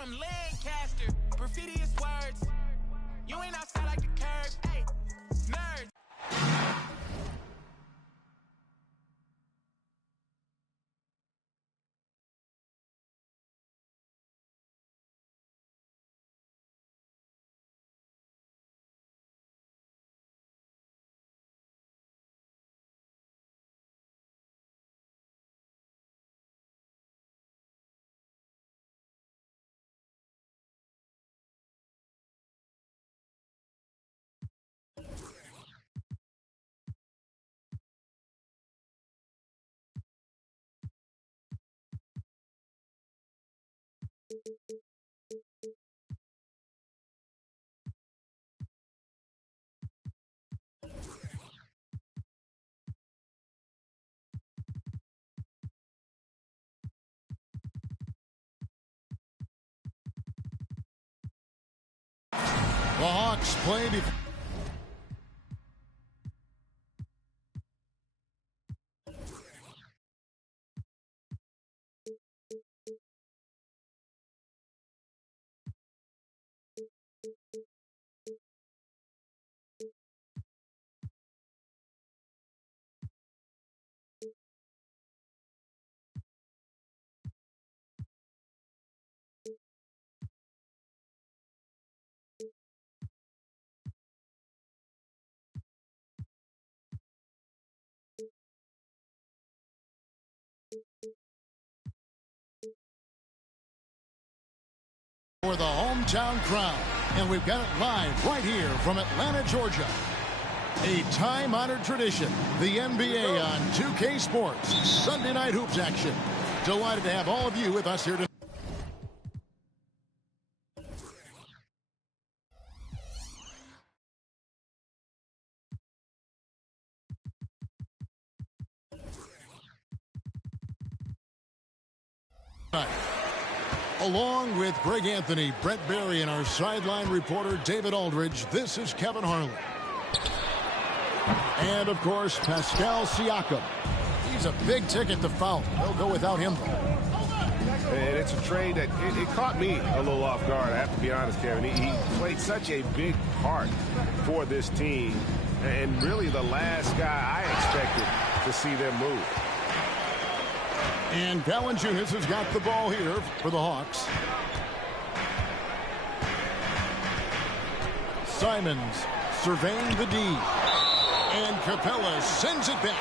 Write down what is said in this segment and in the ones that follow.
from Lancaster. Perfidious words. You ain't outside like the curb. Hey, nerd. The Hawks play before. For the hometown crowd, and we've got it live right here from Atlanta, Georgia. A time-honored tradition, the NBA on 2K Sports, Sunday Night Hoops action. Delighted to have all of you with us here tonight. Along with Greg Anthony, Brett Barry, and our sideline reporter David Aldridge, this is Kevin Harlan. And, of course, Pascal Siakam. He's a big ticket to foul. They'll go without him, though. And it's a trade that it caught me a little off guard, I have to be honest, Kevin. He played such a big part for this team, and really the last guy I expected to see them move. And Valanciunas has got the ball here for the Hawks. Simons surveying the D. And Capella sends it back.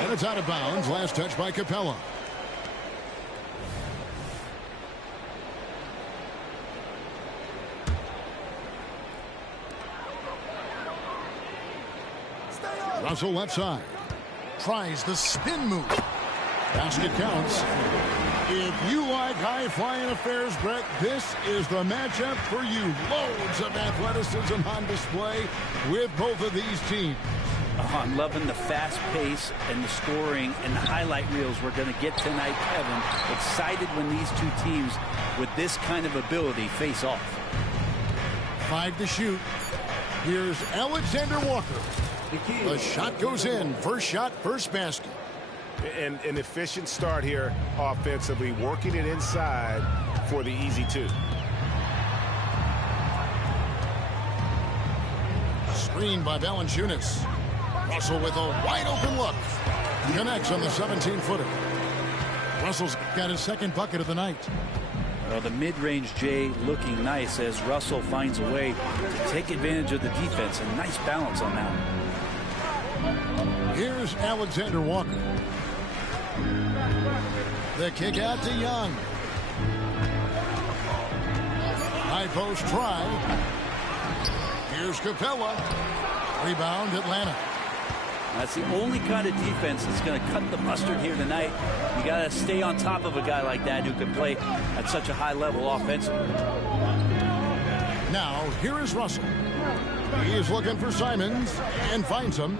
And it's out of bounds. Last touch by Capella. Russell left side. Tries the spin move. Basket counts. If you like high-flying affairs, Brett, this is the matchup for you. Loads of athleticism on display with both of these teams. I'm loving the fast pace and the scoring and the highlight reels we're going to get tonight, Kevin. Excited when these two teams with this kind of ability face off. 5 to shoot. Here's Alexander Walker. The shot goes in. First shot, first basket. And an efficient start here offensively, working it inside for the easy 2. Screen by Valanciunas. Russell with a wide open look. Connects on the 17-footer. Russell's got his second bucket of the night. Well, the mid-range Jay looking nice as Russell finds a way to take advantage of the defense. A nice balance on that one. Here's Alexander Walker. The kick out to Young. High post try. Here's Capella. Rebound Atlanta. That's the only kind of defense that's going to cut the mustard here tonight. You got to stay on top of a guy like that who can play at such a high level offensively. Now, here is Russell. He is looking for Simons and finds him.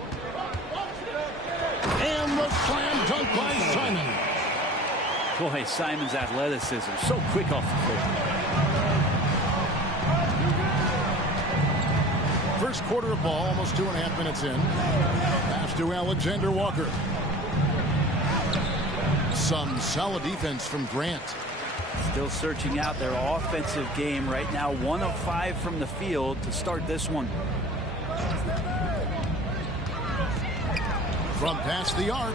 And the slam dunk by Simon. Boy, Simon's athleticism so quick off the floor. First quarter of ball, almost 2.5 minutes in. Pass to Alexander Walker. Some solid defense from Grant. Still searching out their offensive game right now. 1 of 5 from the field to start this one. From past the arc.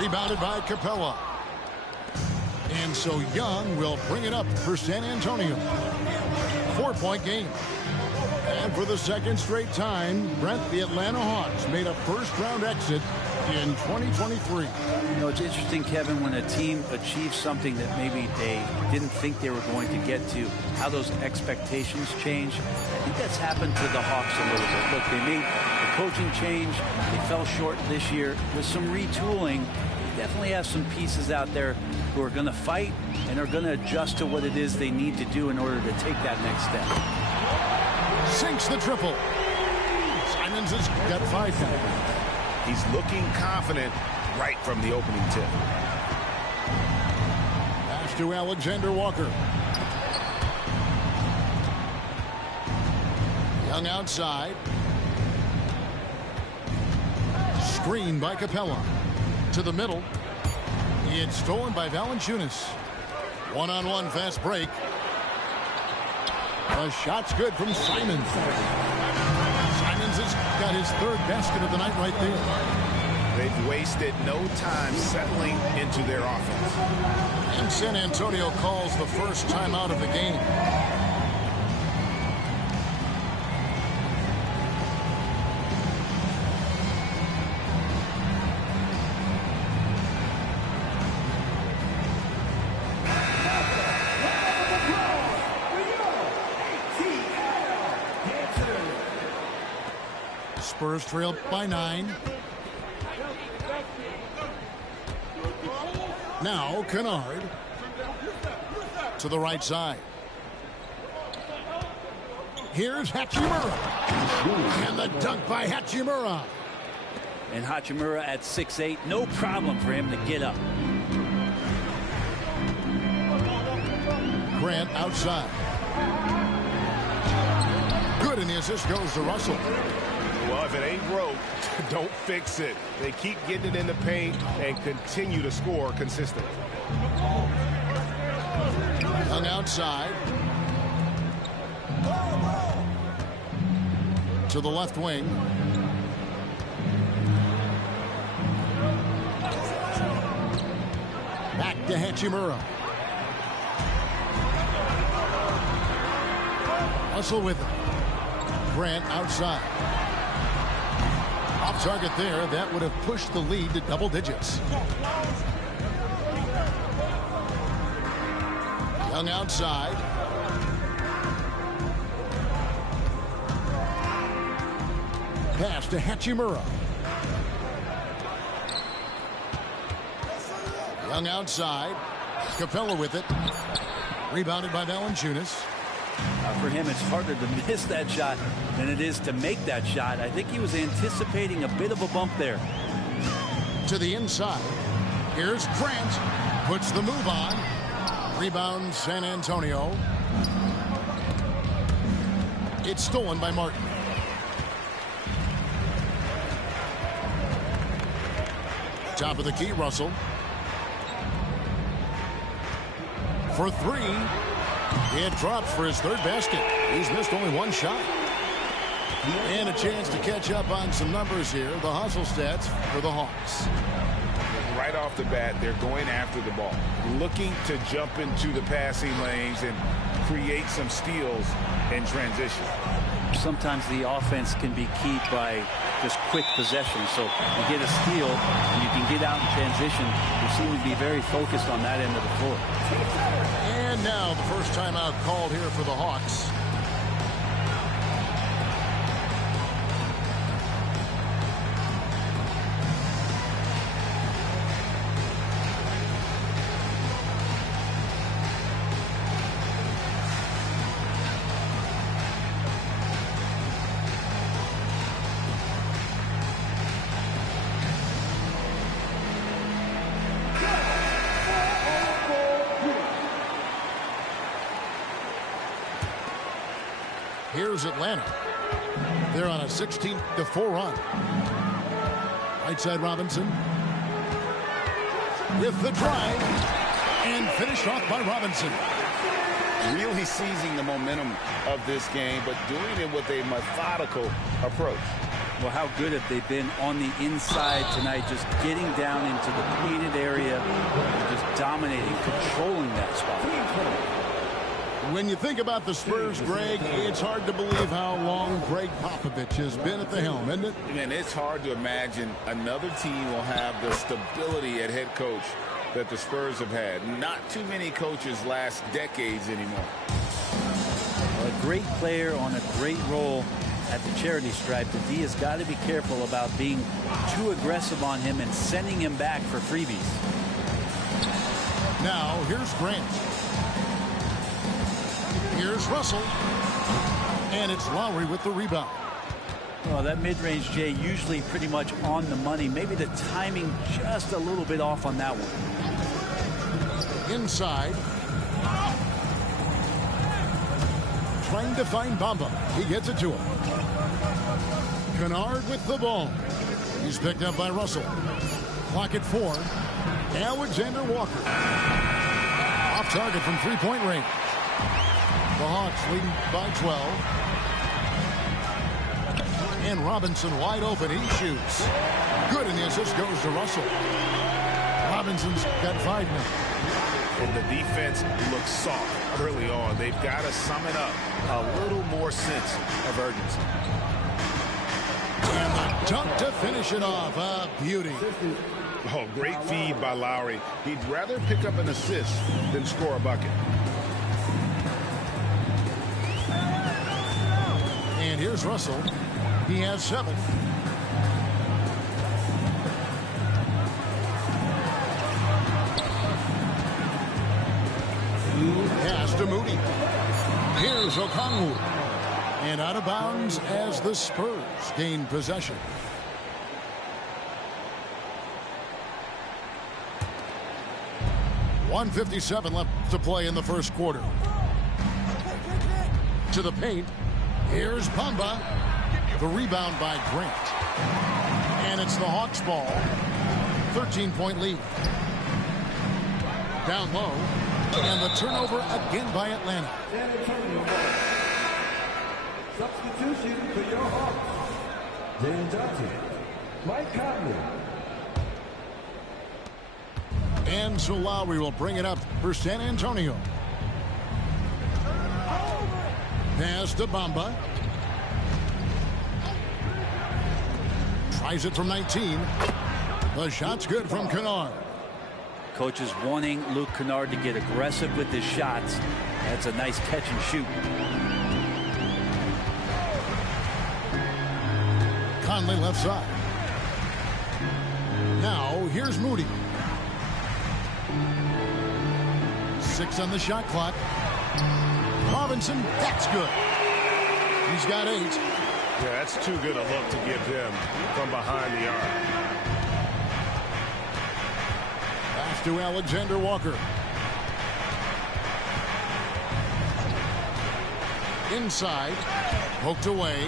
Rebounded by Capella. And so Young will bring it up for San Antonio. 4-point game. And for the second straight time, Brent, the Atlanta Hawks made a first-round exit in 2023. You know, it's interesting, Kevin, when a team achieves something that maybe they didn't think they were going to get to, how those expectations change. I think that's happened to the Hawks a little bit. Look, they made the coaching change. They fell short this year. With some retooling, they definitely have some pieces out there who are going to fight and are going to adjust to what it is they need to do in order to take that next step. Sinks the triple. Simons has got 5 now. He's looking confident right from the opening tip. Pass to Alexander Walker. Young outside. Screen by Capella. To the middle. It's stolen by Valanciunas. One-on-one fast break. The shot's good from Simons. Simons has got his 3rd basket of the night right there. They've wasted no time settling into their offense. And San Antonio calls the first timeout of the game. Spurs trail by 9. Now Kennard to the right side. Here's Hachimura. And the dunk by Hachimura. And Hachimura at 6'8", no problem for him to get up. Grant outside. Good, and the assist goes to Russell. Well, if it ain't broke, don't fix it. They keep getting it in the paint and continue to score consistently. Young outside. To the left wing. Back to Hachimura. Russell with it. Grant outside. Off target there. That would have pushed the lead to double digits. Young outside. Pass to Hachimura. Young outside. Capella with it. Rebounded by Valanciunas. For him, it's harder to miss that shot than it is to make that shot. I think he was anticipating a bit of a bump there. To the inside. Here's Grant. Puts the move on. Rebound San Antonio. It's stolen by Martin. Top of the key, Russell. For 3. It drops for his 3rd basket. He's missed only 1 shot. And a chance to catch up on some numbers here. The hustle stats for the Hawks. Right off the bat, they're going after the ball, looking to jump into the passing lanes and create some steals in transition. Sometimes the offense can be keyed by just quick possession. So you get a steal and you can get out in transition. They seem to be very focused on that end of the floor. And now the first timeout called here for the Hawks. Here's Atlanta. They're on a 16-4 run. Right side Robinson. With the drive. And finished off by Robinson. Really seizing the momentum of this game, but doing it with a methodical approach. Well, how good have they been on the inside tonight, just getting down into the painted area and just dominating, controlling that spot. When you think about the Spurs, Greg, it's hard to believe how long Greg Popovich has been at the helm, isn't it? Man, it's hard to imagine another team will have the stability at head coach that the Spurs have had. Not too many coaches last decades anymore. Well, a great player on a great role at the charity stripe. The D has got to be careful about being too aggressive on him and sending him back for freebies. Now, here's Grant. Here's Russell. And it's Lowry with the rebound. Well, that mid-range, Jay, usually pretty much on the money. Maybe the timing just a little bit off on that one. Inside. Trying to find Bamba. He gets it to him. Kennard with the ball. He's picked up by Russell. Clock at 4. Alexander Walker. Off target from three-point range. The Hawks leading by 12. And Robinson wide open. He shoots. Good, and the assist goes to Russell. Robinson's got 5 now. And the defense looks soft early on. They've got to sum it up. A little more sense of urgency. And the dunk to finish it off. A beauty. Oh, great feed by Lowry. He'd rather pick up an assist than score a bucket. And here's Russell. He has 7. Pass to Moody. Here's Okongwu. And out of bounds as the Spurs gain possession. .157 left to play in the first quarter. To the paint. Here's Bamba. The rebound by Grant. And it's the Hawks ball. 13-point lead. Down low. And the turnover again by Atlanta. Substitution for your Hawks. The inducted, Mike Conley. And so Lowry will bring it up for San Antonio. Pass to Bamba. Tries it from 19. The shot's good from Kennard. Coach is wanting Luke Kennard to get aggressive with his shots. That's a nice catch and shoot. Conley left side. Now here's Moody. 6 on the shot clock. Robinson, that's good. He's got 8. Yeah, that's too good a look to give them from behind the arc. Pass to Alexander Walker. Inside. Poked away.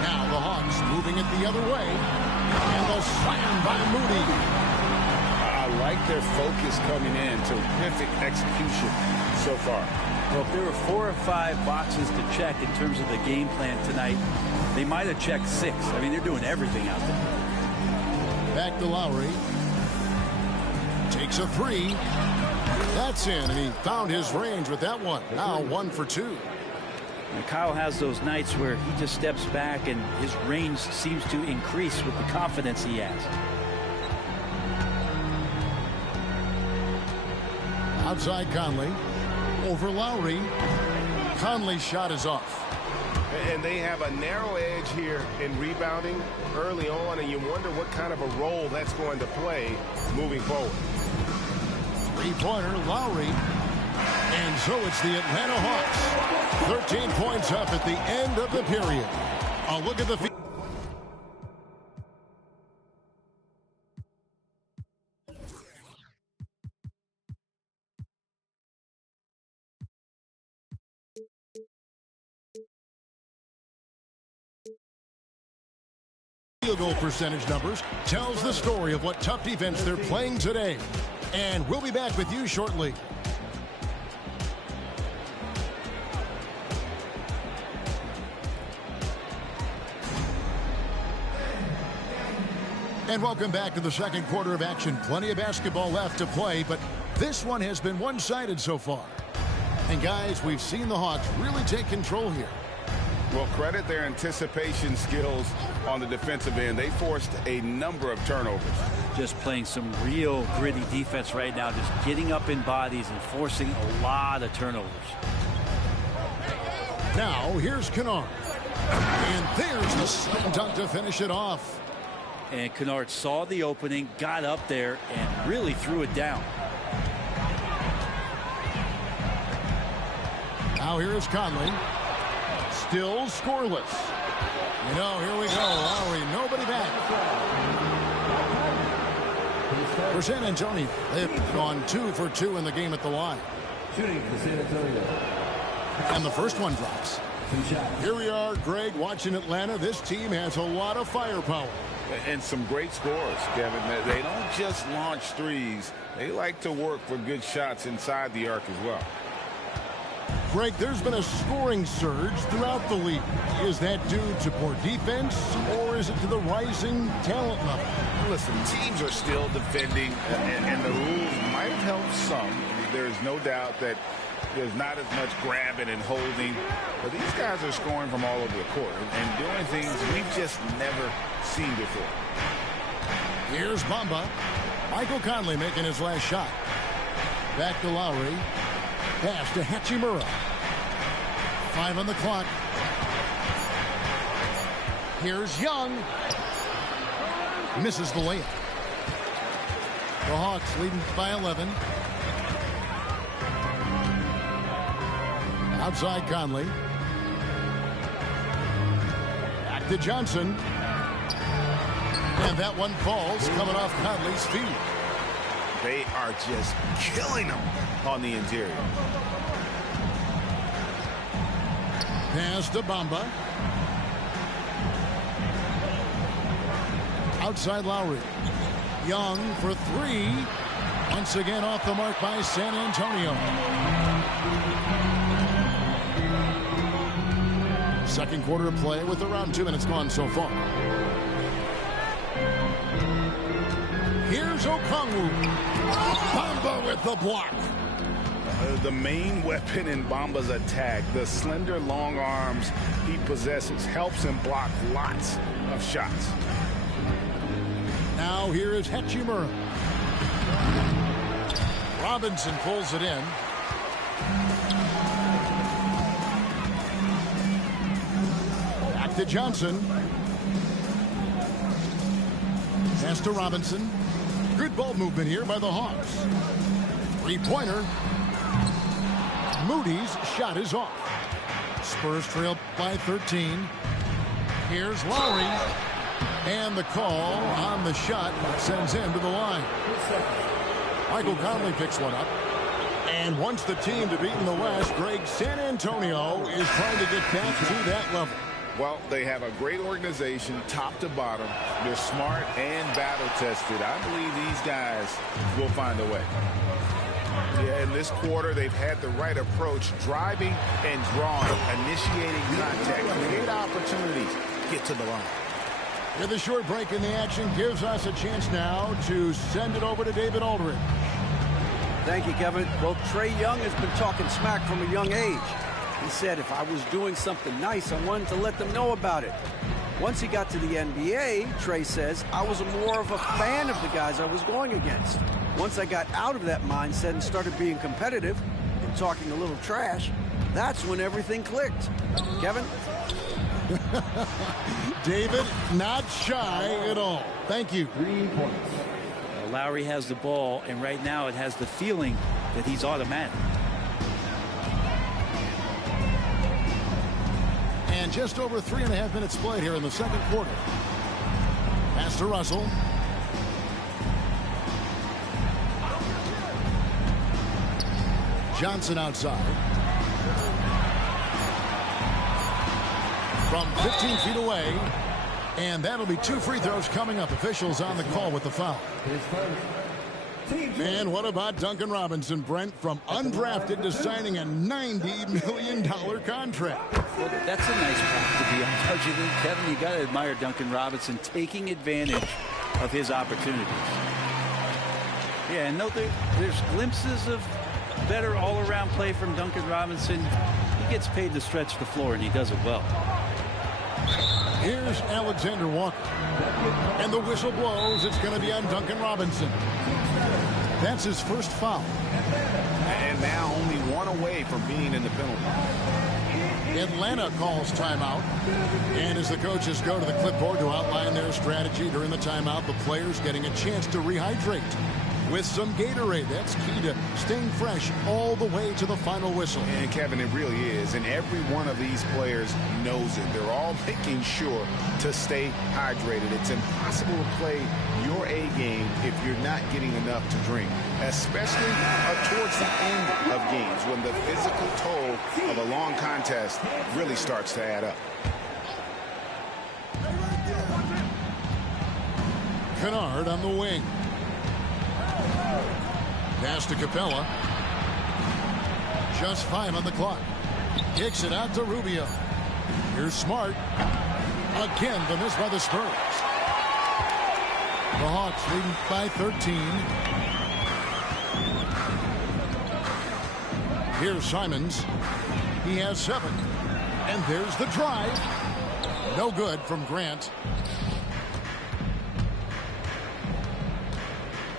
Now the Hawks moving it the other way. And the slam by Moody. I like their focus coming in. Terrific execution so far. Well, if there were 4 or 5 boxes to check in terms of the game plan tonight, they might have checked 6. I mean, they're doing everything out there. Back to Lowry. Takes a 3. That's in, and he found his range with that one. Now 1 for 2. And Kyle has those nights where he just steps back and his range seems to increase with the confidence he has. Outside Conley. Over Lowry. Conley's shot is off. And they have a narrow edge here in rebounding early on, and you wonder what kind of a role that's going to play moving forward. 3-pointer, Lowry. And so it's the Atlanta Hawks. 13 points up at the end of the period. A look at the field. Field goal percentage numbers tells the story of what tough defense they're playing today. And we'll be back with you shortly. And welcome back to the second quarter of action. Plenty of basketball left to play, but this one has been one-sided so far. And guys, we've seen the Hawks really take control here. Well, credit their anticipation skills on the defensive end. They forced a number of turnovers. Just playing some real gritty defense right now, just getting up in bodies and forcing a lot of turnovers. Now, here's Kennard. And there's the slam dunk to finish it off. And Kennard saw the opening, got up there, and really threw it down. Now here is Conley. Still scoreless. You know, here we go. Lowry, nobody back. For San Antonio, they've gone 2 for 2 in the game at the line. Shooting for San Antonio. And the first one drops. Here we are, Greg, watching Atlanta. This team has a lot of firepower. And some great scores, Kevin. They don't just launch threes. They like to work for good shots inside the arc as well. Greg, there's been a scoring surge throughout the league. Is that due to poor defense, or is it to the rising talent level? Listen, teams are still defending, and the rules might have helped some. There's no doubt that there's not as much grabbing and holding. But these guys are scoring from all over the court and doing things we've just never seen before. Here's Bamba. Michael Conley making his last shot. Back to Lowry. Pass to Hachimura. 5 on the clock. Here's Young. Misses the layup. The Hawks leading by 11. Outside Conley. Back to Johnson. And that one falls coming off Conley's feet. They are just killing them on the interior. Pass to Bamba. Outside Lowry. Young for 3. Once again off the mark by San Antonio. Second quarter of play with around 2 minutes gone so far. Here's Okongwu. Bamba with the block. The main weapon in Bamba's attack, the slender long arms he possesses, helps him block lots of shots. Now here is Hachimura. Robinson pulls it in. Back to Johnson. Pass to Robinson. Good ball movement here by the Hawks. Three-pointer. Moody's shot is off. Spurs trail by 13. Here's Lowry. And the call on the shot sends him to the line. Michael Conley picks one up. And wants the team to beat in the West. Greg, San Antonio is trying to get back to that level. Well, they have a great organization, top to bottom. They're smart and battle-tested. I believe these guys will find a way. Yeah, in this quarter, they've had the right approach, driving and drawing, initiating contact, create opportunities, get to the line. With a short break in the action gives us a chance now to send it over to David Aldridge. Thank you, Kevin. Well, Trae Young has been talking smack from a young age. He said if I was doing something nice, I wanted to let them know about it. Once he got to the NBA, Trae says, I was more of a fan of the guys I was going against. Once I got out of that mindset and started being competitive and talking a little trash, that's when everything clicked. Kevin? David, not shy at all. Thank you. 3 points. Lowry has the ball, and right now it has the feeling that he's automatic. And just over 3.5 minutes played here in the second quarter. Pass to Russell. Johnson outside. From 15 feet away. And that'll be 2 free throws coming up. Officials on the call with the foul. Man, what about Duncan Robinson, Brent, from undrafted to signing a $90 million contract? Well, that's a nice path to be on, don't you think, Kevin? You got to admire Duncan Robinson taking advantage of his opportunities. Yeah, and no, there's glimpses of better all-around play from Duncan Robinson. He gets paid to stretch the floor, and he does it well. Here's Alexander Walker. And the whistle blows. It's going to be on Duncan Robinson. That's his first foul. And now only one away from being in the penalty. Atlanta calls timeout. And as the coaches go to the clipboard to outline their strategy during the timeout, the players getting a chance to rehydrate with some Gatorade. That's key to staying fresh all the way to the final whistle. And Kevin, it really is. And every one of these players knows it. They're all making sure to stay hydrated. It's impossible to play your A game if you're not getting enough to drink, especially towards the end of games when the physical toll of a long contest really starts to add up. Kennard on the wing. Pass to Capella. Just 5 on the clock. Kicks it out to Rubio. Here's Smart. Again, the miss by the Spurs. The Hawks leading by 13. Here's Simons. He has 7. And there's the drive. No good from Grant.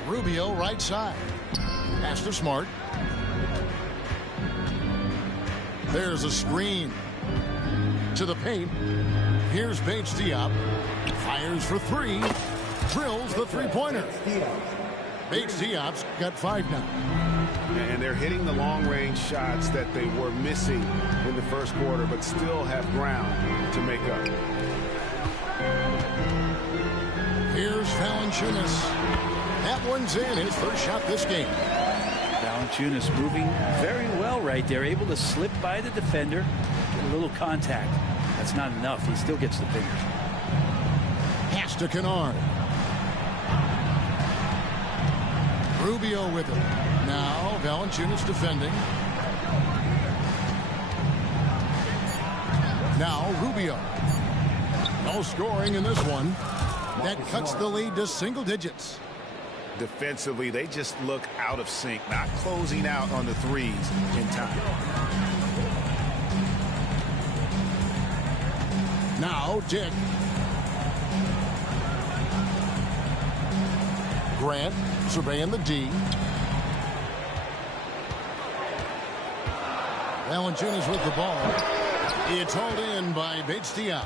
Rubio right side. Pass to Smart. There's a screen. To the paint. Here's Bates Diop. Fires for 3. Drills the three-pointer. Bates Diop's got 5 now. And they're hitting the long-range shots that they were missing in the first quarter, but still have ground to make up. Here's Valanciunas. That one's in, his first shot this game. Valanciunas moving very well right there, able to slip by the defender, get a little contact. That's not enough. He still gets the fingers. Pass to Kennard. Rubio with it. Now Valanciunas defending. Now Rubio. No scoring in this one. That cuts the lead to single digits. Defensively, they just look out of sync, not closing out on the threes in time. Now Dick. Grant surveying the D. Valanciunas with the ball. It's hauled in by Bates Diop.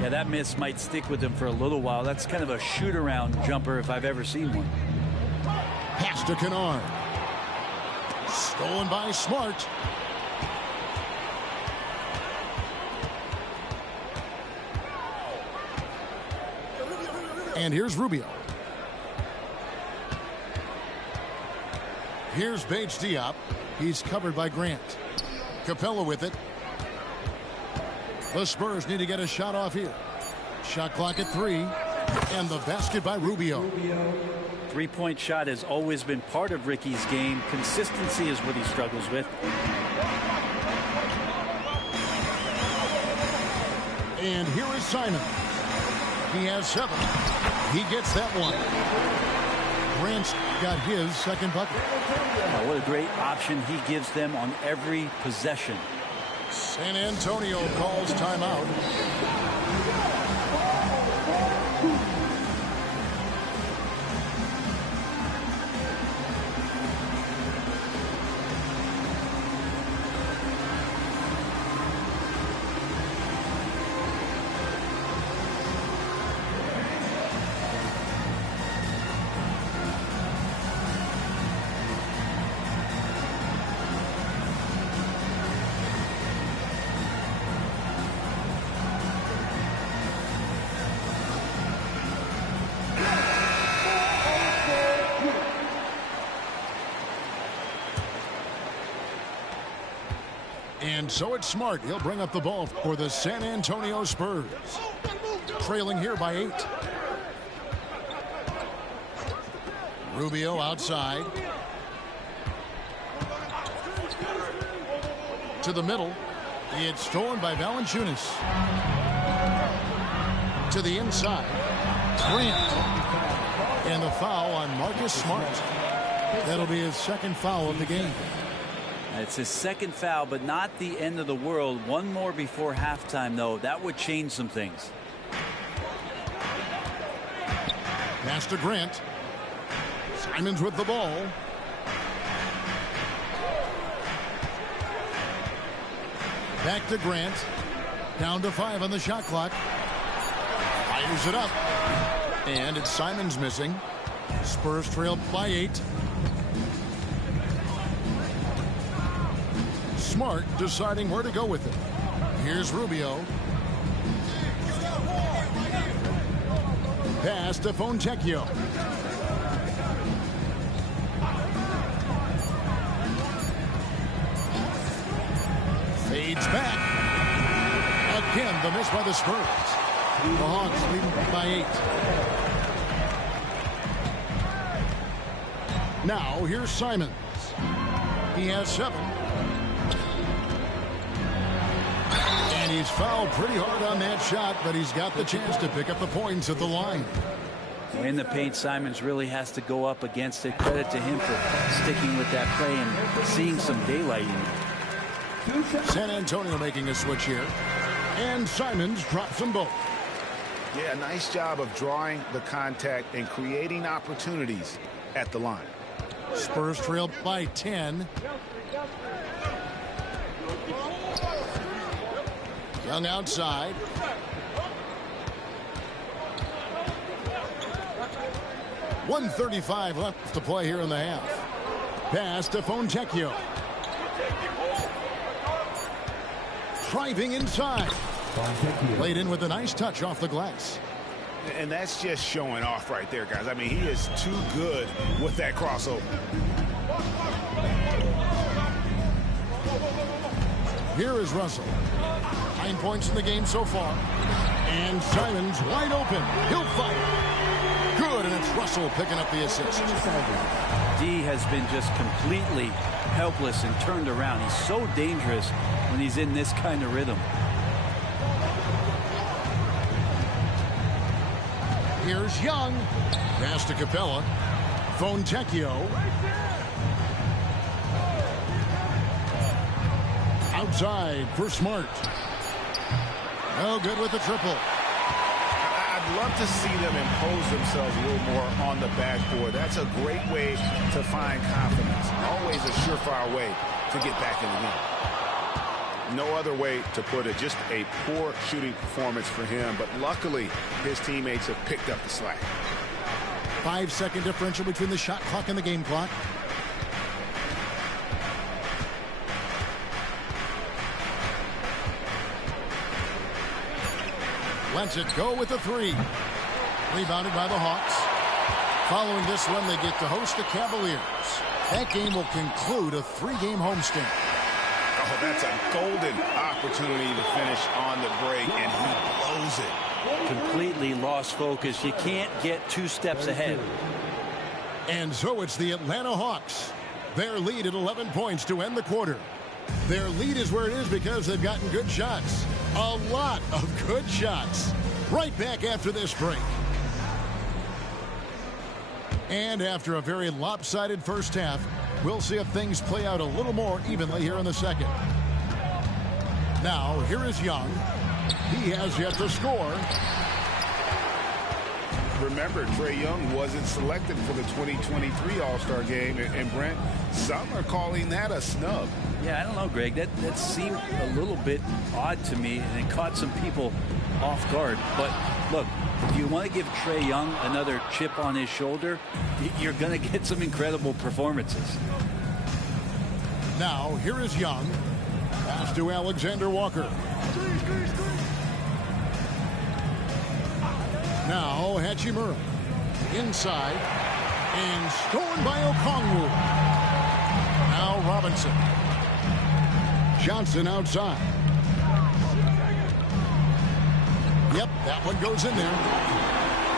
Yeah, that miss might stick with him for a little while. That's kind of a shoot-around jumper if I've ever seen one. Pass to Kennard. Stolen by Smart. And here's Rubio. Here's Bates Diop. He's covered by Grant. Capella with it. The Spurs need to get a shot off here. Shot clock at 3. And the basket by Rubio. Three-point shot has always been part of Ricky's game. Consistency is what he struggles with. And here is Simon. He has 7. He gets that one. Grant's got his second bucket. Oh, what a great option he gives them on every possession. San Antonio calls timeout. And so it's Smart. He'll bring up the ball for the San Antonio Spurs. Trailing here by 8. Rubio outside. To the middle. It's stolen by Valanciunas. To the inside. Grant. And the foul on Marcus Smart. That'll be his second foul of the game. It's his second foul, but not the end of the world. One more before halftime, though. That would change some things. Pass to Grant. Simons with the ball. Back to Grant. Down to 5 on the shot clock. Fires it up. And it's Simons missing. Spurs trail by 8. Smart deciding where to go with it. Here's Rubio. Pass to Fontecchio. Fades back. Again, the miss by the Spurs. The Hawks leading by 8. Now, here's Simons. He has 7. And he's fouled pretty hard on that shot, but he's got the chance to pick up the points at the line. In the paint, Simons really has to go up against it. Credit to him for sticking with that play and seeing some daylight in it. San Antonio making a switch here. And Simons drops them both. Yeah, nice job of drawing the contact and creating opportunities at the line. Spurs trailed by 10. Young outside. .135 left to play here in the half. Pass to Fontecchio. Driving inside. Played in with a nice touch off the glass. And that's just showing off right there, guys. I mean, he is too good with that crossover. Here is Russell. 9 points in the game so far. And Simons wide open. He'll fire. Good, and it's Russell picking up the assist. D has been just completely helpless and turned around. He's so dangerous when he's in this kind of rhythm. Here's Young. Pass to Capella. Fontecchio. Outside for Smart. No good with the triple. I'd love to see them impose themselves a little more on the backboard. That's a great way to find confidence. Always a surefire way to get back in the game. No other way to put it. Just a poor shooting performance for him. But luckily, his teammates have picked up the slack. 5-second differential between the shot clock and the game clock. Lets it go with a 3. Rebounded by the Hawks. Following this one, they get to host the Cavaliers. That game will conclude a 3-game homestand. Oh, that's a golden opportunity to finish on the break, and he blows it. Completely lost focus. You can't get 2 steps ahead. And so it's the Atlanta Hawks. Their lead at 11 points to end the quarter. Their lead is where it is because they've gotten good shots. A lot of good shots. Right back after this break. And after a very lopsided first half, we'll see if things play out a little more evenly here in the second. Now, here is Young. He has yet to score. Remember, Trae Young wasn't selected for the 2023 All-Star game. And Brent, some are calling that a snub. Yeah, I don't know, Greg. That seemed a little bit odd to me, and it caught some people off guard. But, look, if you want to give Trae Young another chip on his shoulder, you're going to get some incredible performances. Now, here is Young. Pass to Alexander Walker. Now, Hachimura. Inside. And stolen by Okongwu. Now, Robinson. Johnson outside. Yep, that one goes in there.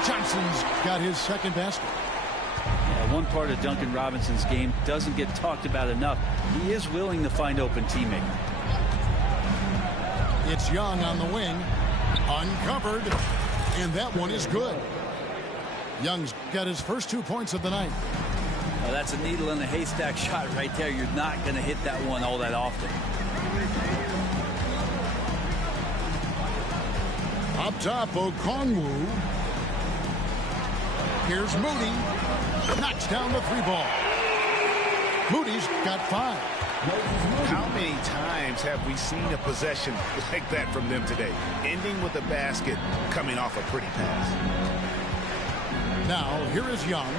Johnson's got his second basket. Yeah, One part of Duncan Robinson's game doesn't get talked about enough. He is willing to find open teammates. It's Young on the wing. Uncovered. And that one is good. Young's got his first 2 points of the night. Well, that's a needle in a haystack shot right there. You're not going to hit that one all that often. Up top, Okongwu. Here's Moody. Knocks down the 3-ball. Moody's got 5. How many times have we seen a possession like that from them today? Ending with a basket, coming off a pretty pass. Now, here is Young.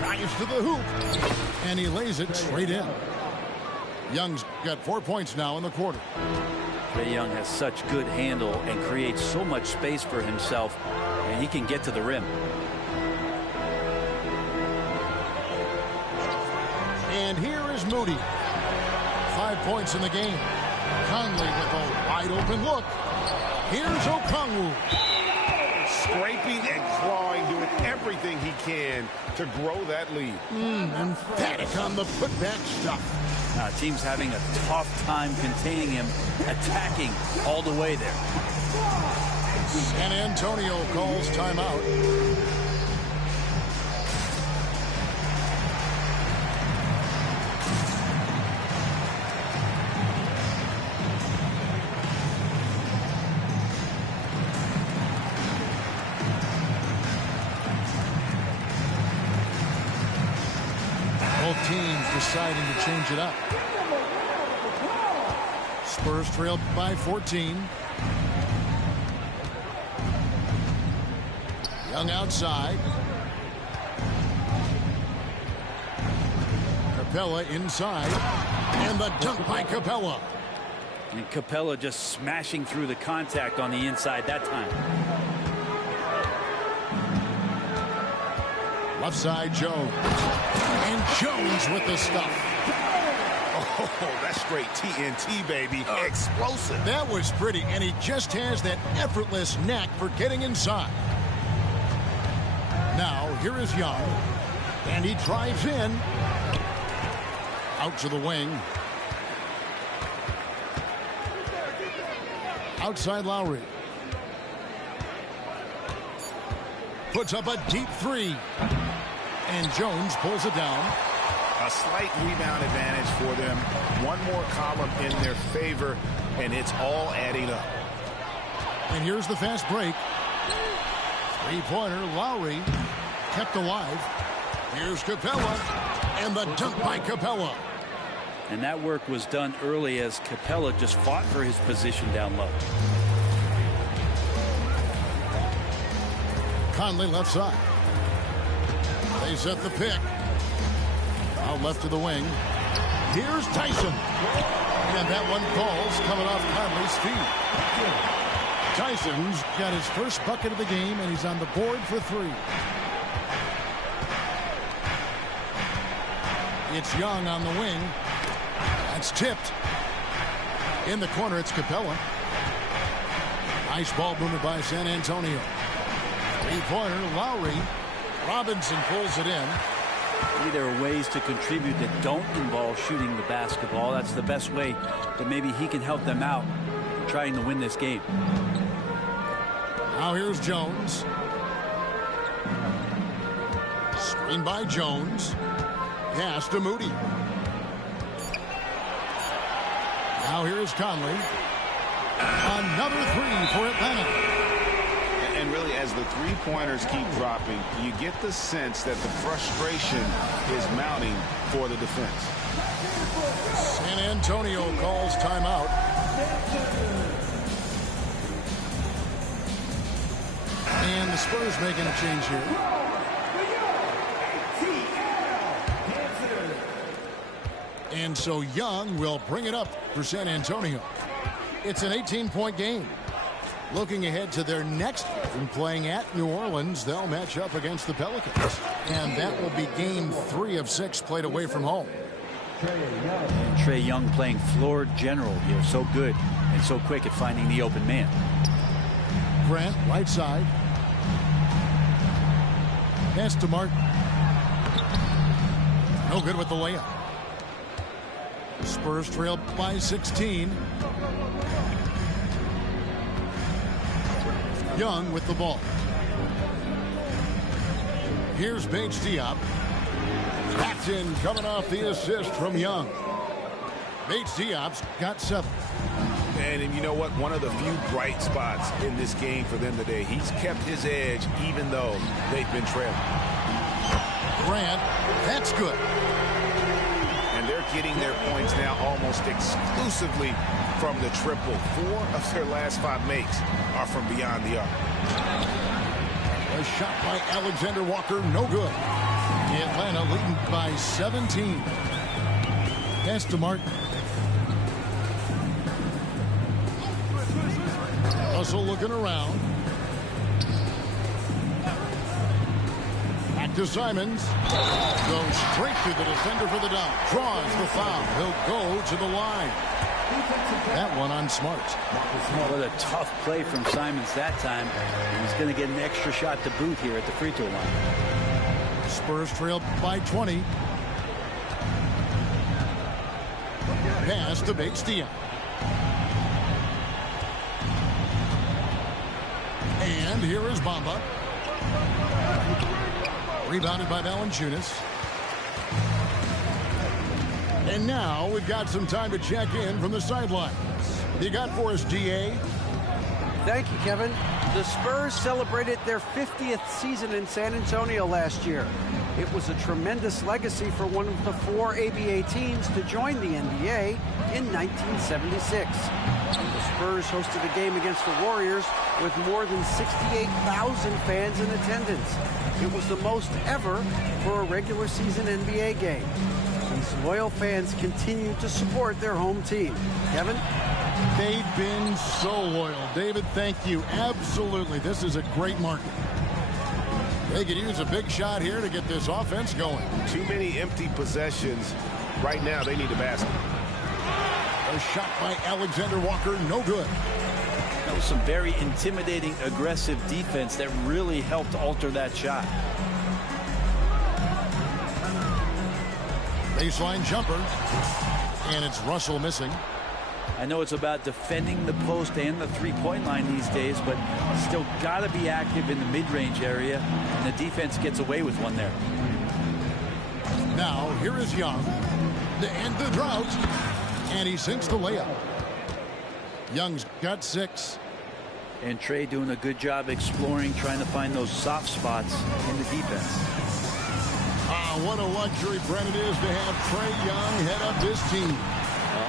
Drives to the hoop. And he lays it straight in. Young's got 4 points now in the quarter. Trae Young has such good handle and creates so much space for himself, and he can get to the rim. And here is Moody. 5 points in the game. Conley with a wide open look. Here's Okongwu. Scraping and clawing, doing everything he can to grow that lead. Emphatic on the putback stuff. Team's having a tough time containing him, attacking all the way there. San Antonio calls timeout. Both teams deciding to change it up. Spurs trailed by 14. Young outside. Capella inside. And the dunk by Capella. And Capella just smashing through the contact on the inside that time. Left side, Jones. And Jones with the stuff. Oh, that's straight TNT, baby. Explosive. That was pretty, and he just has that effortless knack for getting inside. Now, here is Young. And he drives in. Out to the wing. Outside Lowry. Puts up a deep 3. And Jones pulls it down. A slight rebound advantage for them. One more column in their favor, and it's all adding up. And here's the fast break. 3-pointer, Lowry kept alive. Here's Capella, and the dunk by Capella. And that work was done early as Capella just fought for his position down low. Conley left side. They set the pick. Out left to the wing. Here's Tyson. And that one falls coming off Conley's feet. Tyson's got his first bucket of the game, and he's on the board for 3. It's Young on the wing. That's tipped. In the corner, it's Capella. Nice ball movement by San Antonio. 3-pointer, Lowry. Robinson pulls it in. Maybe there are ways to contribute that don't involve shooting the basketball. That's the best way that maybe he can help them out trying to win this game. Now here's Jones. Screen by Jones. Pass to Moody. Now here's Conley. Another 3 for Atlanta. And really, as the three-pointers keep dropping, you get the sense that the frustration is mounting for the defense. San Antonio calls timeout. And the Spurs making a change here. And so Young will bring it up for San Antonio. It's an 18-point game. Looking ahead to their next game, playing at New Orleans, they'll match up against the Pelicans. And that will be game 3 of 6 played away from home. And Trae Young playing floor general here, so good. and so quick at finding the open man. Grant, right side. Pass to Mark. No good with the layup. Spurs trail by 16. Young with the ball. Here's Bates Diop. That's in, coming off the assist from Young. Bates Diop's got 7. And you know what? One of the few bright spots in this game for them today. He's kept his edge even though they've been trailing. Grant, that's good. And they're getting their points now almost exclusively from the triple. 4 of their last 5 makes are from beyond the arc. A shot by Alexander Walker, no good. Atlanta leading by 17. Pass to Martin. Russell looking around. Back to Simons. Goes straight to the defender for the dunk. Draws the foul. He'll go to the line. That one on Smart. What a tough play from Simons that time. He's going to get an extra shot to boot here at the free throw line. Spurs trail by 20. Pass to Bates Diop. And here is Bamba. Rebounded by Valanciunas. And now we've got some time to check in from the sidelines. You got for us, DA? Thank you, Kevin. The Spurs celebrated their 50th season in San Antonio last year. It was a tremendous legacy for one of the 4 ABA teams to join the NBA in 1976. The Spurs hosted a game against the Warriors with more than 68,000 fans in attendance. It was the most ever for a regular season NBA game. These loyal fans continue to support their home team. Kevin? They've been so loyal. David, thank you. Absolutely. This is a great market. They could use a big shot here to get this offense going. Too many empty possessions. Right now, they need a basket. A shot by Alexander Walker, no good. That was some very intimidating, aggressive defense that really helped alter that shot. Baseline jumper. And it's Russell missing. I know it's about defending the post and the three-point line these days, but still got to be active in the mid-range area, and the defense gets away with one there. Now, here is Young to end the drought, and he sinks the layup. Young's got 6. And Trey doing a good job exploring, trying to find those soft spots in the defense. What a luxury, Brent, it is to have Trey Young head up this team.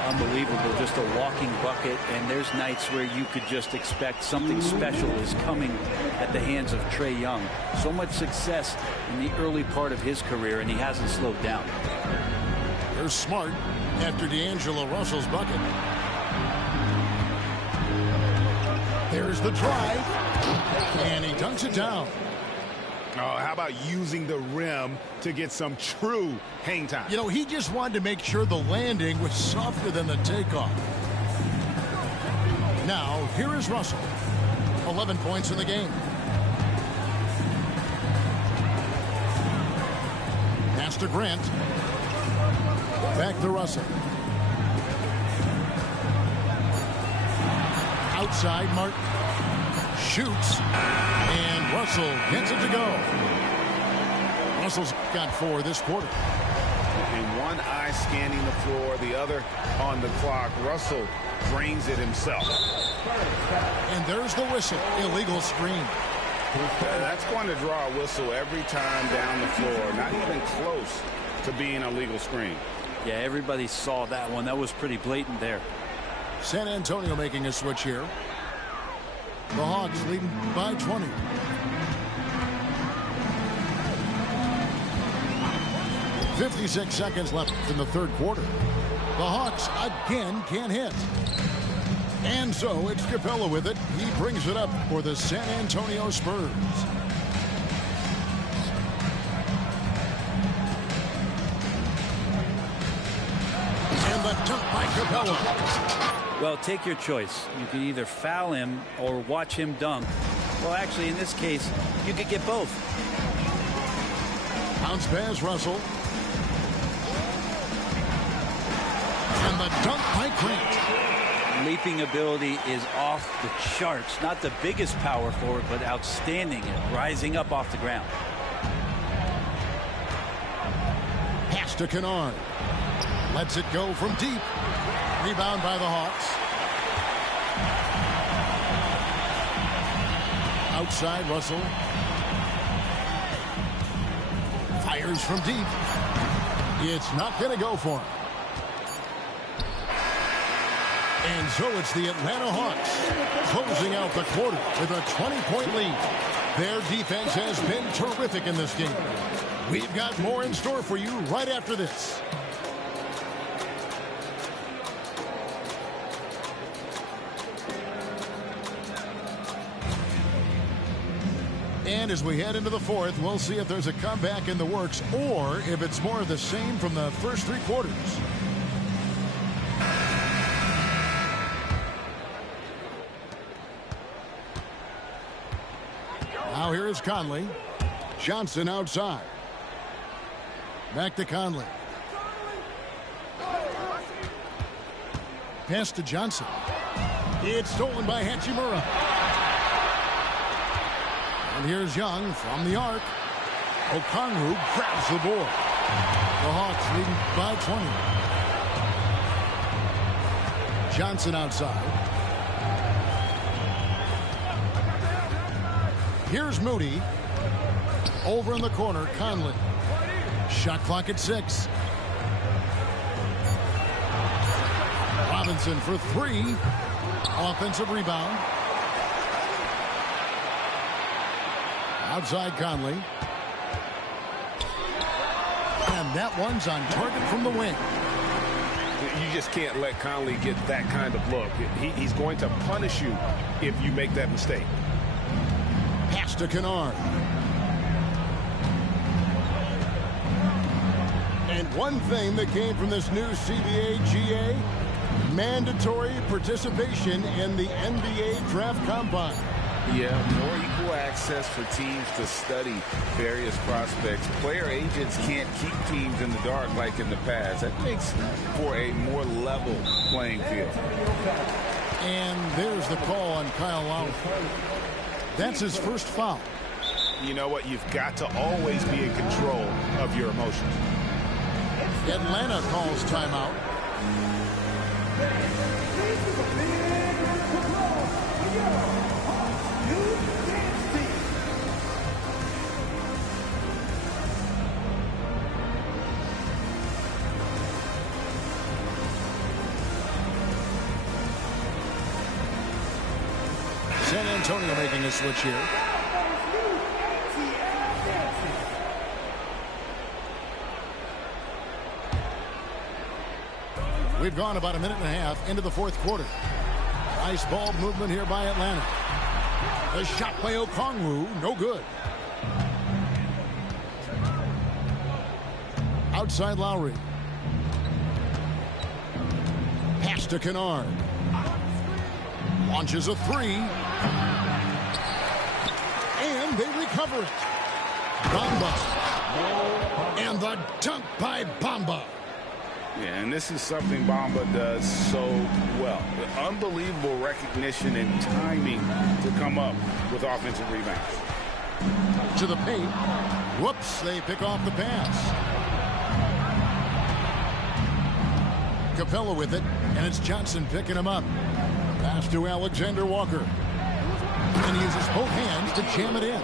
Unbelievable, just a walking bucket, and there's nights where you could just expect something special is coming at the hands of Trey Young. So much success in the early part of his career, and he hasn't slowed down. They're Smart after D'Angelo Russell's bucket. There's the drive, and he dunks it down. Oh, how about using the rim to get some true hang time? You know, he just wanted to make sure the landing was softer than the takeoff. Now, here is Russell. 11 points in the game. Pass to Grant. Back to Russell. Outside, Martin. Shoots, and Russell gets it to go. Russell's got 4 this quarter. In one eye scanning the floor, the other on the clock. Russell drains it himself. And there's the whistle. Illegal screen. That's going to draw a whistle every time down the floor. Not even close to being a legal screen. Yeah, everybody saw that one. That was pretty blatant there. San Antonio making a switch here. The Hawks leading by 20. .56 seconds left in the third quarter. The Hawks again can't hit. And so it's Capella with it. He brings it up for the San Antonio Spurs. And the dunk by Capella. Well, take your choice. You can either foul him or watch him dunk. Well, actually, in this case, you could get both. Bounce pass, Russell. And the dunk by Grant. Leaping ability is off the charts. Not the biggest power forward, but outstanding at rising up off the ground. Pass to Kennard. Lets it go from deep. Rebound by the Hawks. Outside, Russell. Fires from deep. It's not going to go for him. And so it's the Atlanta Hawks closing out the quarter with a 20-point lead. Their defense has been terrific in this game. We've got more in store for you right after this. And as we head into the fourth, we'll see if there's a comeback in the works or if it's more of the same from the first three quarters. Now here is Conley. Johnson outside. Back to Conley. Pass to Johnson. It's stolen by Hachimura. And here's Young from the arc. Okongwu grabs the board. The Hawks leading by 20. Johnson outside. Here's Moody. Over in the corner, Conley. Shot clock at 6. Robinson for 3. Offensive rebound. Outside Conley. And that one's on target from the wing. You just can't let Conley get that kind of look. He's going to punish you if you make that mistake. Pass to Kennard. And one thing that came from this new CBA GA, mandatory participation in the NBA Draft Combine. Yeah, more equal access for teams to study various prospects. Player agents can't keep teams in the dark like in the past. That makes for a more level playing field. And there's the call on Kyle Lowry. That's his first foul. You know what? You've got to always be in control of your emotions. Atlanta calls timeout. San Antonio making a switch here. We've gone about a minute and a half into the fourth quarter. Nice ball movement here by Atlanta. The shot by Okongwu, no good. Outside Lowry. Pass to Kennard. Launches a 3. And they recover it. Bamba. And the dunk by Bamba. Yeah, and this is something Bamba does so well. The unbelievable recognition and timing to come up with offensive rebounds. To the paint. Whoops, they pick off the pass. Capella with it, and it's Johnson picking him up. Pass to Alexander Walker. And he uses both hands to jam it in.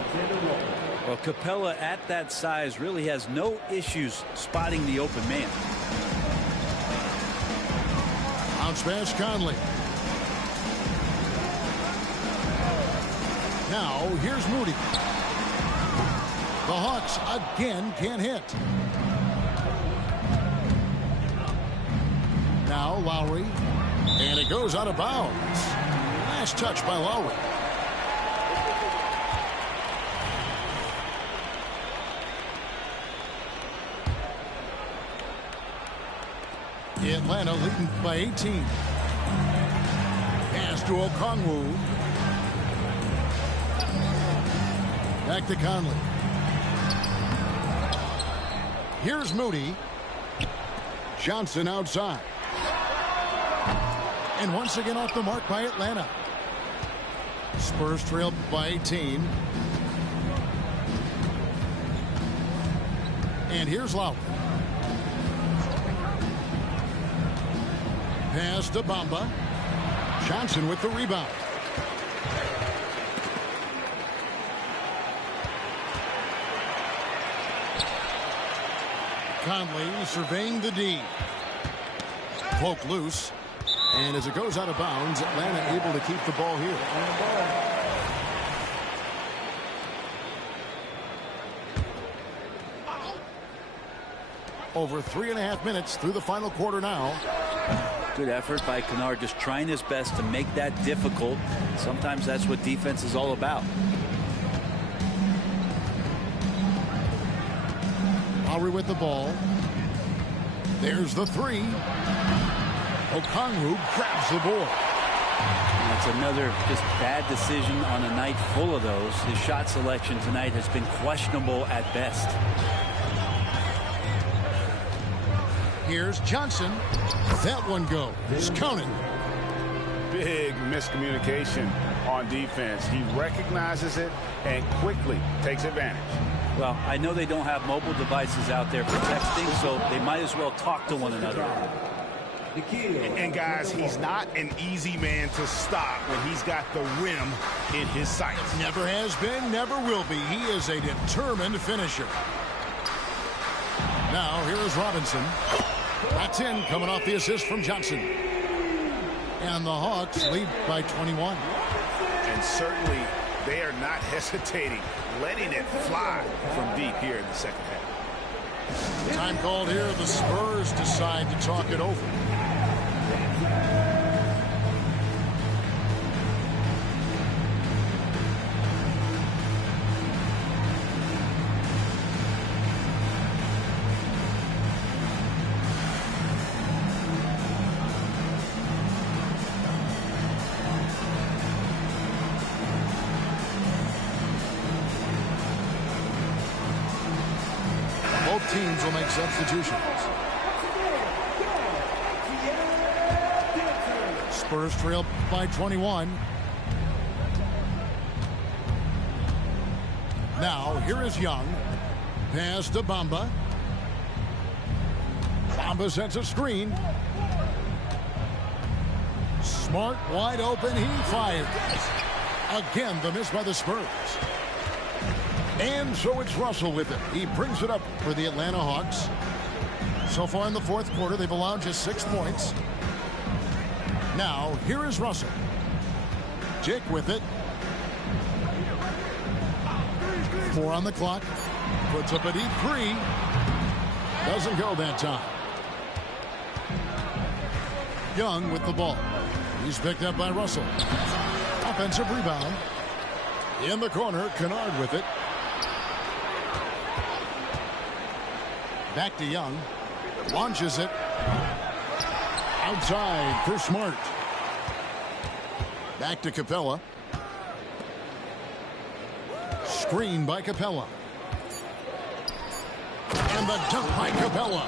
Well, Capella at that size really has no issues spotting the open man. Bounce pass Conley. Now here's Moody. The Hawks again can't hit. Now Lowry. And it goes out of bounds. Last touch by Lowry. Atlanta leading by 18. to Okongwu. Back to Conley. Here's Moody. Johnson outside. And once again off the mark by Atlanta. Spurs trail by 18. And here's Lowry. Pass to Bamba. Johnson with the rebound. Conley surveying the D. Poke loose. And as it goes out of bounds, Atlanta able to keep the ball here. Over 3.5 minutes through the final quarter now. Good effort by Kennard, just trying his best to make that difficult. Sometimes that's what defense is all about. Lowry with the ball. There's the three. Okongwu grabs the board. That's another just bad decision on a night full of those. His shot selection tonight has been questionable at best. Here's Johnson. That one goes. Counted. Big miscommunication on defense. He recognizes it and quickly takes advantage. Well, I know they don't have mobile devices out there for texting, so they might as well talk to one another. And guys, he's not an easy man to stop when he's got the rim in his sights. Never has been, never will be. He is a determined finisher. Now, here is Robinson. That's in, coming off the assist from Johnson. And the Hawks lead by 21. And certainly, they are not hesitating, letting it fly from deep here in the second half. Time called here. The Spurs decide to talk it over. Both teams will make substitutions. Spurs trail by 21. Now, here is Young. Pass to Bamba. Bamba sets a screen. Smart wide open. He fires. Again, the miss by the Spurs. And so it's Russell with it. He brings it up for the Atlanta Hawks. So far in the fourth quarter, they've allowed just 6 points. Now, here is Russell. Jake with it. 4 on the clock. Puts up a deep 3. Doesn't go that time. Young with the ball. He's picked up by Russell. Offensive rebound. In the corner, Kennard with it. Back to Young. Launches it. Outside for Smart. Back to Capella. Screen by Capella. And the dunk by Capella.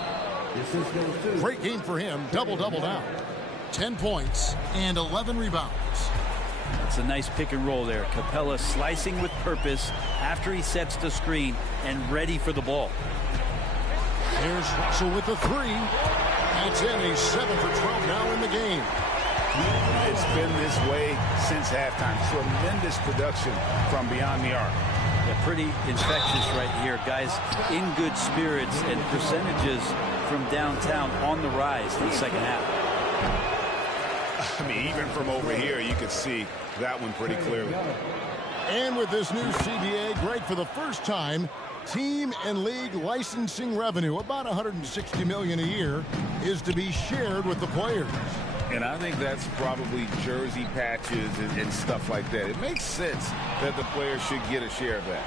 Great game for him. Double-double now. 10 points and 11 rebounds. It's a nice pick and roll there. Capella slicing with purpose after he sets the screen and ready for the ball. Here's Russell with the 3. That's in. He's 7 for 12 now in the game. It's been this way since halftime. Tremendous production from beyond the arc. Yeah, pretty infectious right here. Guys in good spirits and percentages from downtown on the rise in the second half. I mean, even from over here, you could see that one pretty clearly. And with this new CBA, Greg, for the first time, team and league licensing revenue, about $160 million a year, is to be shared with the players. And I think that's probably jersey patches and stuff like that. It makes sense that the players should get a share of that.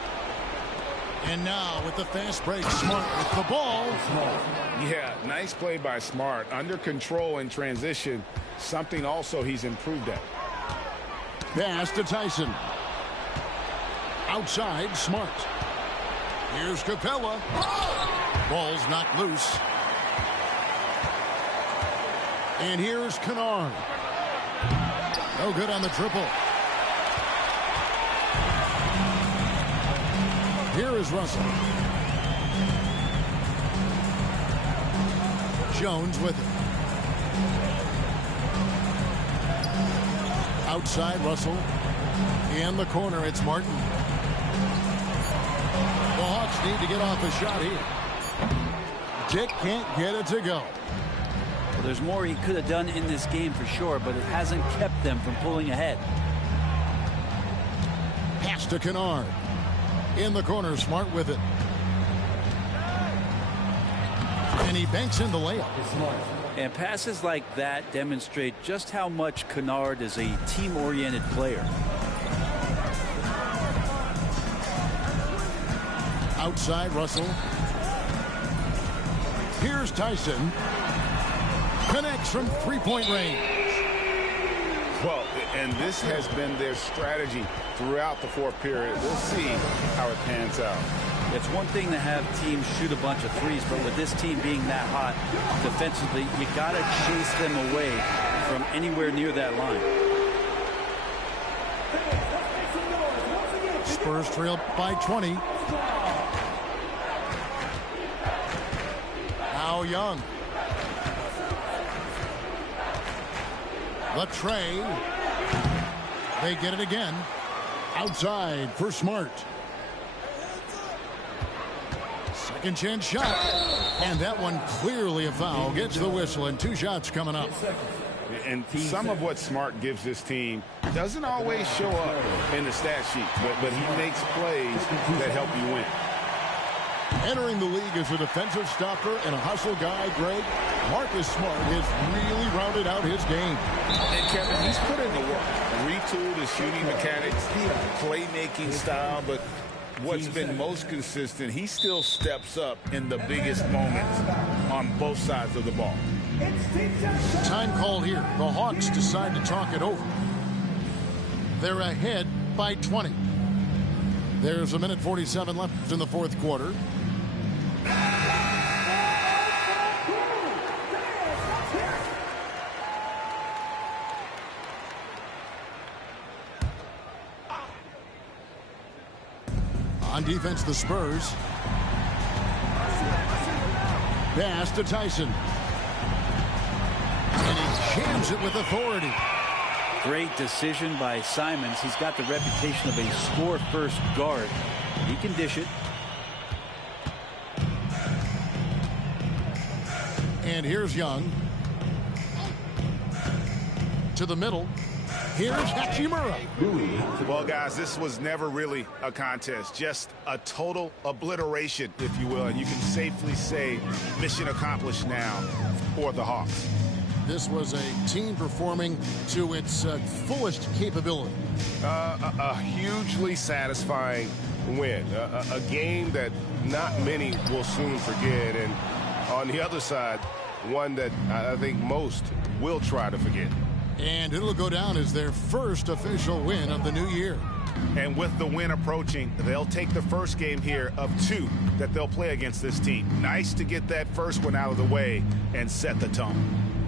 And now with the fast break, Smart with the ball. Yeah, nice play by Smart. Under control in transition, something also he's improved at. Pass to Tyson. Outside, Smart. Here's Capella. Ball's knocked loose. And here's Kennard. No good on the triple. Here is Russell. Jones with it. Outside, Russell. In the corner, it's Martin. The Hawks need to get off a shot here. Dick can't get it to go. Well, there's more he could have done in this game for sure, but it hasn't kept them from pulling ahead. Pass to Kennard. In the corner, Smart with it. And he banks in the layup. And passes like that demonstrate just how much Kennard is a team-oriented player. Outside, Russell. Here's Tyson. Connects from three-point range. Well, and this has been their strategy throughout the fourth period. We'll see how it pans out. It's one thing to have teams shoot a bunch of threes, but with this team being that hot defensively, you got to chase them away from anywhere near that line. Spurs trail by 20. Now Young. The tray. They get it again. Outside for Smart. Second chance shot. And that one clearly a foul. Gets the whistle, and 2 shots coming up. And some of what Smart gives this team doesn't always show up in the stat sheet, but he makes plays that help you win. Entering the league as a defensive stopper and a hustle guy, Greg, Marcus Smart has really rounded out his game. And Kevin, he's put in the work. Retooled his shooting mechanics, playmaking style, but what's been most consistent, he still steps up in the biggest moments on both sides of the ball. Time called here. The Hawks decide to talk it over. They're ahead by 20. There's 1:47 left in the fourth quarter. On defense, the Spurs. Pass to Tyson. And he jams it with authority. Great decision by Simons. He's got the reputation of a score-first guard. He can dish it. And here's Young. To the middle. Here's Hachimura. Well, guys, this was never really a contest, just a total obliteration, if you will. And you can safely say mission accomplished now for the Hawks. This was a team performing to its fullest capability. A hugely satisfying win. A game that not many will soon forget. And on the other side, one that I think most will try to forget. And it'll go down as their first official win of the new year. And with the win approaching, they'll take the first game here of 2 that they'll play against this team. Nice to get that first one out of the way and set the tone.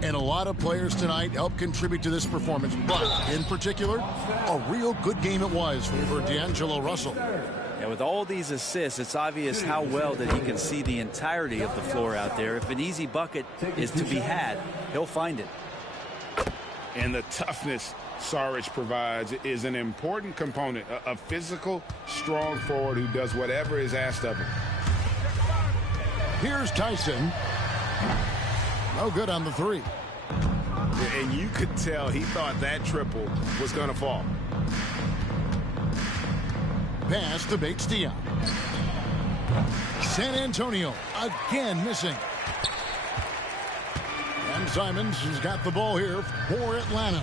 And a lot of players tonight helped contribute to this performance. But in particular, a real good game it was for D'Angelo Russell. And with all these assists, it's obvious how well that he can see the entirety of the floor out there. If an easy bucket is to be had, he'll find it. And the toughness Saric provides is an important component. A physical, strong forward who does whatever is asked of him. Here's Tyson. No good on the 3. And you could tell he thought that triple was going to fall. Pass to Bates-Diop. San Antonio again missing. And Simons has got the ball here for Atlanta.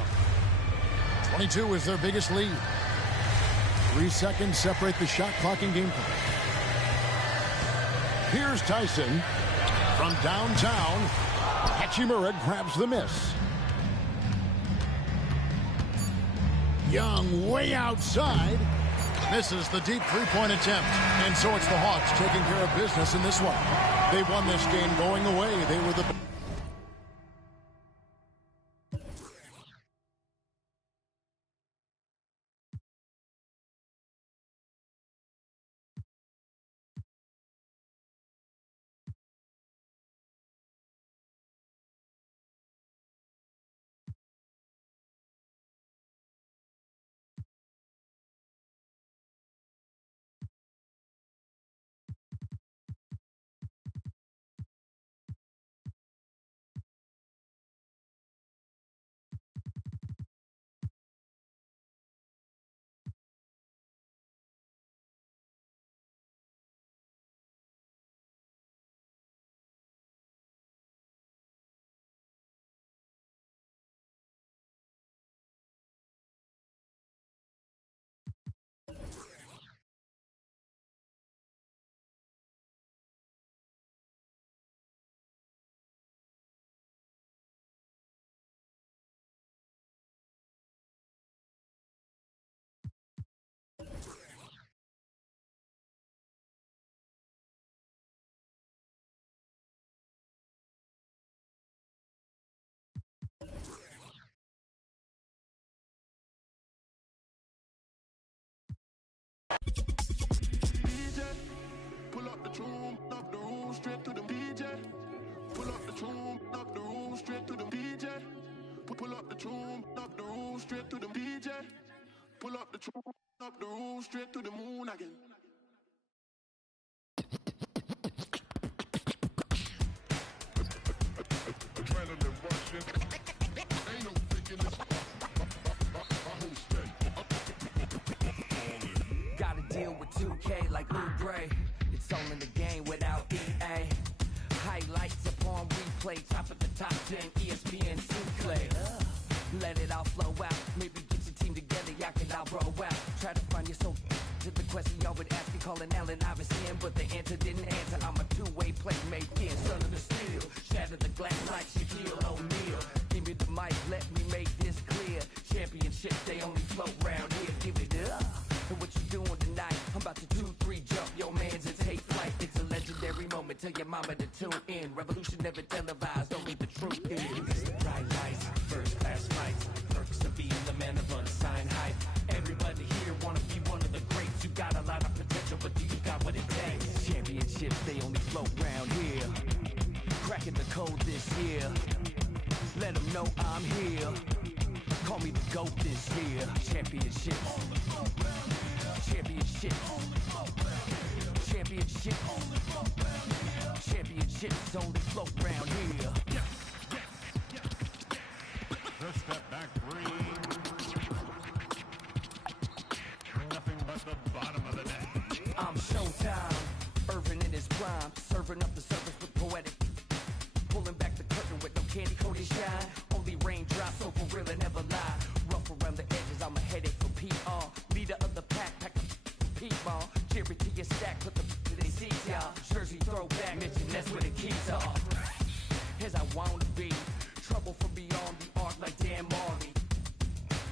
22 is their biggest lead. 3 seconds separate the shot clock and game clock. Here's Tyson from downtown. Hachimura grabs the miss. Young way outside. Misses the deep three-point attempt. And so it's the Hawks taking care of business in this one. They won this game going away. They were the... Pull up the tune, up the room, straight to the DJ. Pull up the tune, up the room, straight to the DJ. Pull up the tune, up the room, straight to the DJ. Pull up the tune, up the room, straight to the moon again. Adrenaline rushing, ain't no faking this. Gotta deal with 2K like Ubre. It's all in the game without EA. Highlights upon replay, top of the top 10, ESPN Clay. Let it all flow out. Maybe get your team together, y'all can all roll out. Try to find your soul to the question y'all would ask me, calling Allen Iverson, but the answer didn't answer. I'm a two-way playmaker, son of the steel. Shatter the glass like Shaquille O'Neal. Give me the mic, let me make this clear. Championships, they only float round here. Give it up. And what you doing tonight? I'm about to 2-3 jump your mans and take flight. It's a legendary moment. Tell your mama to tune in. Revolution never televised. Only the truth is. It's the bright lights, first class flights. Perks of being the man of unsigned hype. Everybody here wanna be one of the greats. You got a lot of potential, but do you got what it takes? Championships, they only float round here. Cracking the code this year. Let them know I'm here. Call me the GOAT this year. Championships. Championships. Championships. Championships only float round here. The step back three. Nothing but the bottom of the net. I'm Showtime. Irvin in his prime. Serving up the surface with poetic. Pulling back the curtain with no candy coated shine. Only raindrops, so for real and never lie. Rough around the edges, I'm a headache for PR. Leader of the pack, pack a P-ball. Cherry to your stack, put the to their seats, y'all. Jersey throwback, mention that's where the keys are. As I wanna be, trouble from beyond the arc like Dan Marley.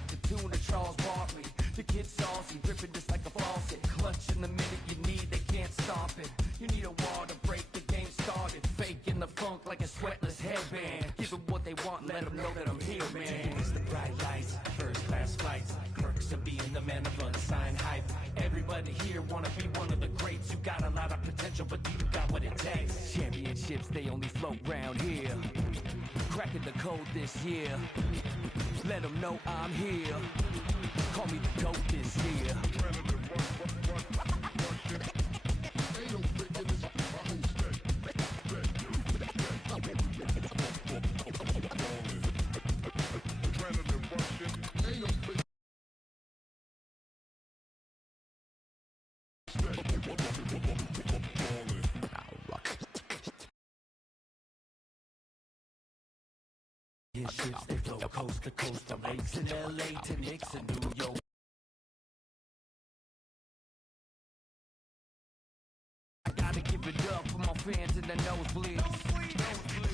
The tune of Charles Barkley. The kid saucy, dripping just like a faucet. Clutch in the minute you need, they can't stop it. You need a wall to break the game started. Faking the funk like a sweatless headband. Give them what they want, let them know that I'm here, man. It's the bright lights, first class flights. Perks of being the man of unsigned hype. Everybody here wanna be one of the greats. You got a lot of potential, but do you got what it takes? Championships, they only float round here. Cracking the code this year. Let them know I'm here. Call me the GOAT this year. Ships, they flow coast to coast, from lakes in LA to Knicks in New York. I gotta give it up for my fans in the nosebleeds.